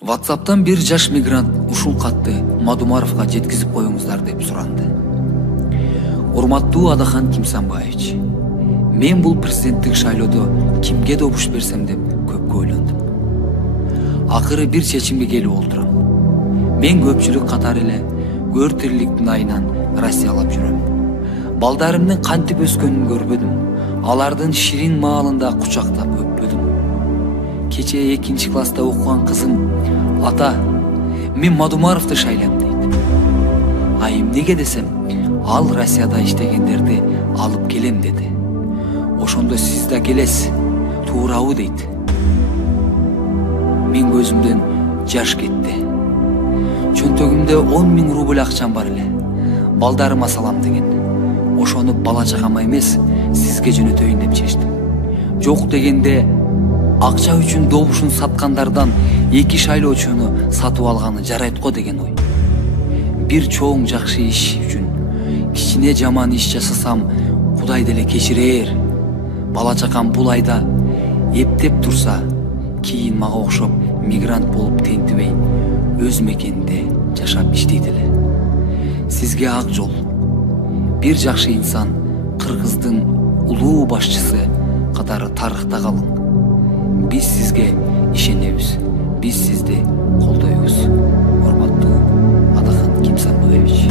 WhatsApp'tan bir жаш мигрант ушул катты Мадумаровга жеткизип коюңуздар деп суранды. Урматтуу Адахан Кимсанбаевич, мен бул президенттик шайлоодо кимге добуш берсем деп көпкө ойлондум. Акыры бир чечимге келип олтурам. Мен көпчүлүк катары эле көр тириликтин айынан Россиялап жүрөм. Балдарымдын кантип өскөнүн көрбөдүм. Алардын ширин маалында кучактап өппөдүм. Кече 2 класста окуган кызым: "Ата, мен Мадумаровду шайлайм" дейт. А эмнеге десем, ал Россияда иштегендерди алып келем деди. Ошондо сиз да келесиз, туурабы дейт. Мен көзүмдөн жаш кетти. Чөнтөгүмдө 10.000 рубль акчам бар эле. Балдарыма салам деген. Ошону бала чагама эмес, сизге жөнөтөйүн деп чечтим. Жок дегенде акча үчүн добушун саткандардан 2 шайлоочуну сатып алганы жарайт го деген ой. Бир чоң жакшы иш үчүн кичине жаман иш жасасам, Кудай деле кечирер. Бала чакам бул айда эптеп турса, кийин мага окшоп мигрант болуп тентибей, өз мекенинде жашап иштейт эле. Сизге ак жол. Бир жакшы инсан, Кыргыздын улуу башчысы катары тарыхта калың. Биз сизге ишенебиз. Биз сизди колдойбуз. Урматтуу Адахан Кимсанбаевич.